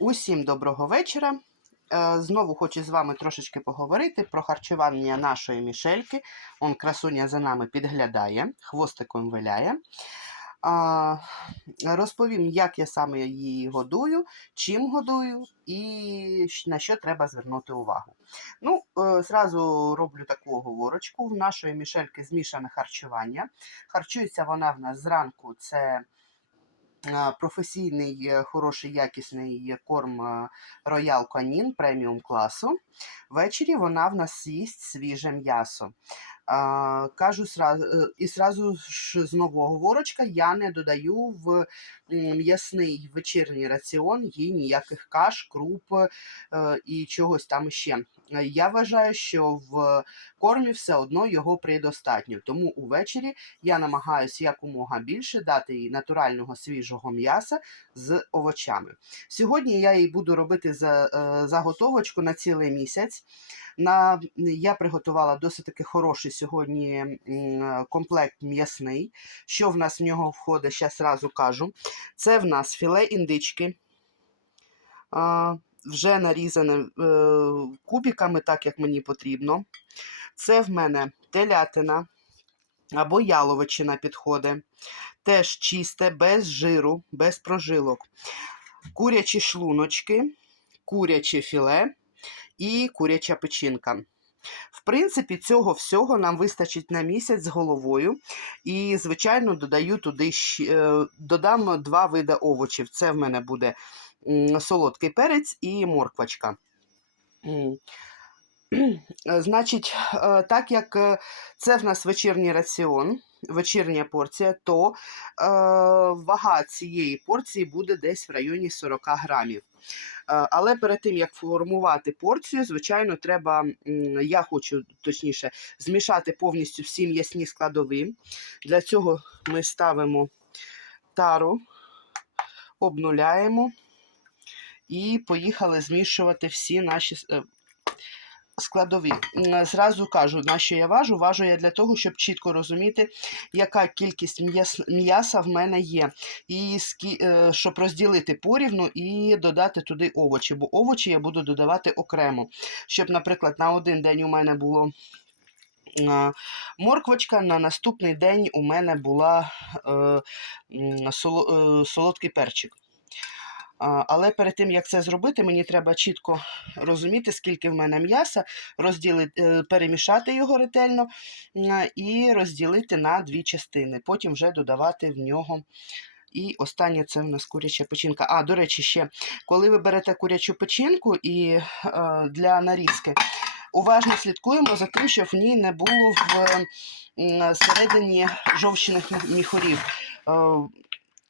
Усім доброго вечора. Е, Знову хочу з вами трошечки поговорити про харчування нашої мішельки. Он красуня за нами підглядає, хвостиком виляє. Розповім, як я саме її годую, чим годую і на що треба звернути увагу. Ну, е, зразу роблю таку оговорочку. В нашої мішельки змішане харчування. Харчується вона в нас зранку. Це професійний, е, хороший, якісний корм е, Royal Canin преміум класу. Ввечері вона в нас їсть свіже м'ясо. А, кажу сразу, е, і сразу ж знову оговорочка, я не додаю в м'ясний вечірній раціон їй ніяких каш, круп е, і чогось там ще. Е, Я вважаю, що в кормі все одно його предостатньо. Тому увечері я намагаюся якомога більше дати їй натурального свіжого м'яса з овочами. Сьогодні я їй буду робити за, заготовочку на цілий місяць. На, я приготувала досить таки хороший сьогодні комплект м'ясний. Що в нас в нього входить, ще зразу кажу. Це в нас філе індички. Вже нарізане е, кубиками, так як мені потрібно. Це в мене телятина або яловичина підходить. Теж чисте, без жиру, без прожилок. Курячі шлуночки, куряче філе і куряча печінка. В принципі, цього всього нам вистачить на місяць з головою. І, звичайно, додаю туди е, додам два види овочів. Це в мене буде солодкий перець і морквочка. Е, Значить, е, так як е, це в нас вечірній раціон, вечірня порція, то е, вага цієї порції буде десь в районі 40 грамів. Е, Але перед тим як формувати порцію, звичайно, треба, я хочу точніше, змішати повністю всі м'ясні складові. Для цього ми ставимо тару, обнуляємо і поїхали змішувати всі наші е, складові. Зразу кажу, на що я важу. Важу я для того, щоб чітко розуміти, яка кількість м'яс- м'яса в мене є. І е, щоб розділити порівну і додати туди овочі, бо овочі я буду додавати окремо. Щоб, наприклад, на один день у мене було. Морквочка на наступний день у мене була е, е, солодкий перчик. Але перед тим, як це зробити, мені треба чітко розуміти, скільки в мене м'яса, розділити, е, перемішати його ретельно і розділити на дві частини. Потім вже додавати в нього. І останнє це в нас куряча печінка. А, до речі, ще коли ви берете курячу печінку і е, для нарізки, уважно слідкуємо за тим, щоб в ній не було в середині жовчних міхорів.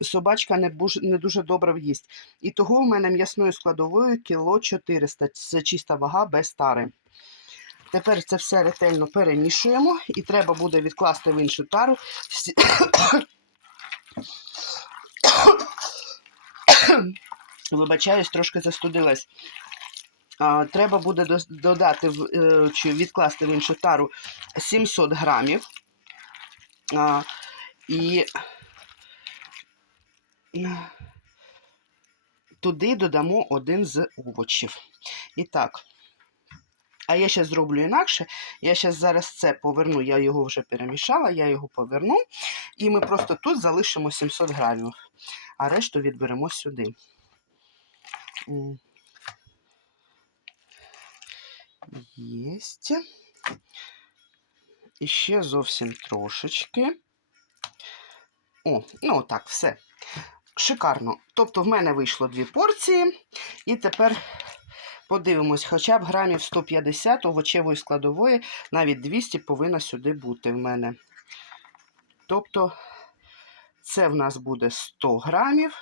Собачка не, не дуже добре в'їсть. І того в мене м'ясною складовою кіло 400. Це чиста вага без тари. Тепер це все ретельно перемішуємо і треба буде відкласти в іншу тару. Вибачаюсь, трошки застудилась. Треба буде додати е, чи відкласти в іншу тару 700 грамів. І туди додамо один з овочів. І так. А я ще зроблю інакше. Я ще зараз це поверну, я його вже перемішала, я його поверну. І ми просто тут залишимо 700 грамів, а решту відберемо сюди. Єсть. І ще зовсім трошечки. О, ну так, все. Шикарно. Тобто в мене вийшло дві порції. І тепер подивимось, хоча б грамів 150 овочевої складової, навіть 200 повинна сюди бути в мене. Тобто, це в нас буде 100 грамів.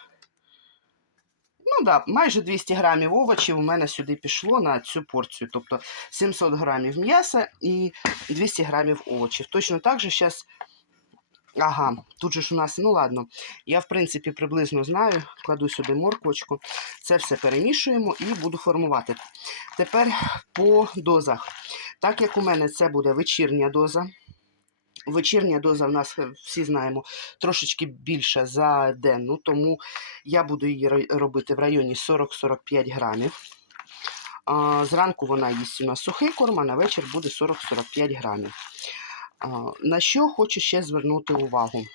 Ну да, майже 200 грамів овочів у мене сюди пішло на цю порцію. Тобто 700 грамів м'яса і 200 грамів овочів. Точно так же зараз. Ага, тут же ж у нас, ну ладно, я в принципі приблизно знаю, кладу сюди морквочку, це все перемішуємо і буду формувати. Тепер по дозах. Так як у мене це буде вечірня доза, Вечірня доза в нас е, всі знаємо трошечки більша за денну, тому я буду її робити в районі 40-45 грамів. Зранку вона їсть у нас сухий корм, а на вечір буде 40-45 грамів. На що хочу ще звернути увагу?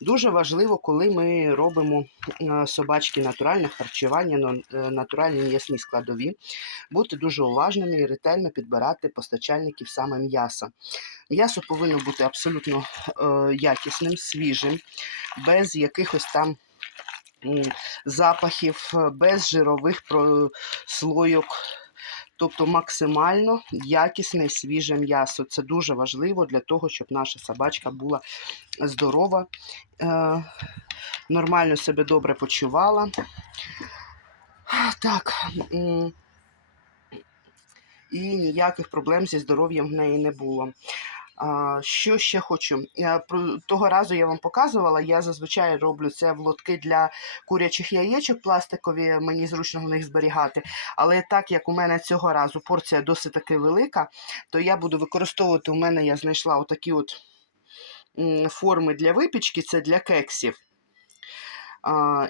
Дуже важливо, коли ми робимо е, собачки натуральне харчування, е, натуральні м'ясні складові, бути дуже уважними і ретельно підбирати постачальників саме м'яса. М'ясо повинно бути абсолютно е, якісним, свіжим, без якихось там запахів, без жирових прослойок. Тобто максимально якісне свіже м'ясо. Це дуже важливо для того, щоб наша собачка була здорова, е, нормально себе добре почувала. Так. І ніяких проблем зі здоров'ям в неї не було. Що ще хочу? Того разу я вам показувала, я зазвичай роблю це в лотки для курячих яєчок пластикові, мені зручно в них зберігати. Але так як у мене цього разу порція досить таки велика, то я буду використовувати, у мене я знайшла отакі от форми для випічки, це для кексів.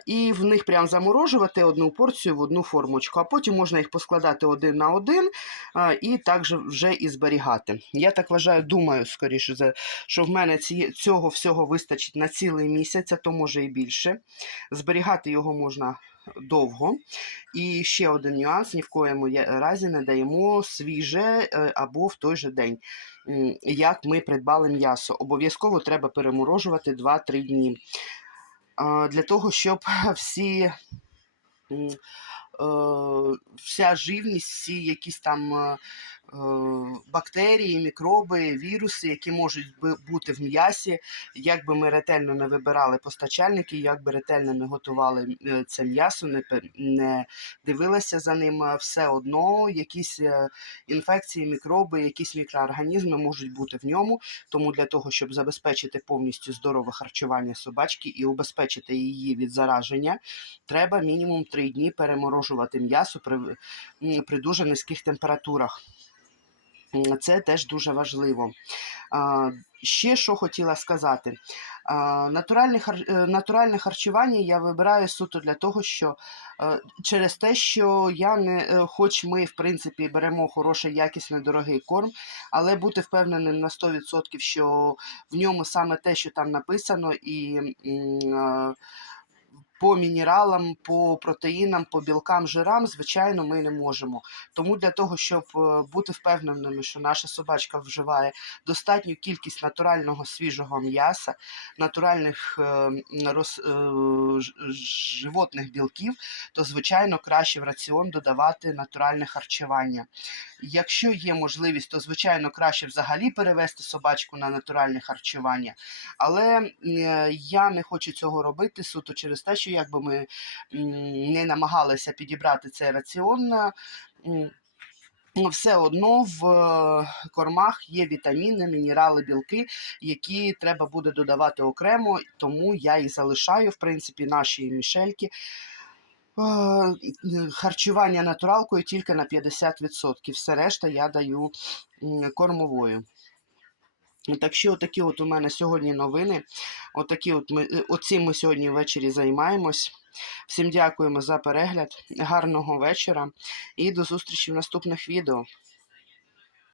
І в них прям заморожувати одну порцію в одну формочку, а потім можна їх поскладати один на один і також вже і зберігати. Я так вважаю, думаю, скоріше, що в мене цього всього вистачить на цілий місяць, а то може і більше. Зберігати його можна довго. І ще один нюанс: ні в коєму разі не даємо свіже е, або в той же день. Як ми придбали м'ясо, обов'язково треба переморожувати 2-3 дні для того, щоб всі. е, Вся живність, всі якісь там е, бактерії, мікроби, віруси, які можуть бути в м'ясі, як би ми ретельно не вибирали постачальники, як би ретельно не готували е, це м'ясо, не, не дивилися за ним, е, все одно якісь е, інфекції, мікроби, якісь мікроорганізми можуть бути в ньому. Тому для того, щоб забезпечити повністю здорове харчування собачки і убезпечити її від зараження, треба мінімум 3 дні переморожувати м'ясо при, при дуже низьких температурах. Це теж дуже важливо. Ще що хотіла сказати. Натуральне, е, натуральне харчування я вибираю суто для того, що е, через те, що я не, е, хоч ми, в принципі, беремо хороший, якісний, дорогий корм, але бути впевненим на 100%, що в ньому саме те, що там написано, і по мінералам, по протеїнам, по білкам, жирам, звичайно, ми не можемо. Тому для того, щоб е, бути впевненими, що наша собачка вживає достатню кількість натурального свіжого м'яса, натуральних е, роз, е, животних білків, то звичайно краще в раціон додавати натуральне харчування. Якщо є можливість, то звичайно краще взагалі перевести собачку на натуральне харчування. Але я не хочу цього робити суто через те, що якби ми не намагалися підібрати цей раціон. е, ну, все одно в е, кормах є вітаміни, мінерали, білки, які треба буде додавати окремо, тому я і залишаю, в принципі, наші мішельки. е, Харчування натуралкою тільки на 50%. Все решта я даю кормовою. Так що такі от у мене сьогодні новини. Отакі от ми, е, оцим ми сьогодні ввечері займаємось. Всім дякуємо за перегляд. Гарного вечора і до зустрічі в наступних відео.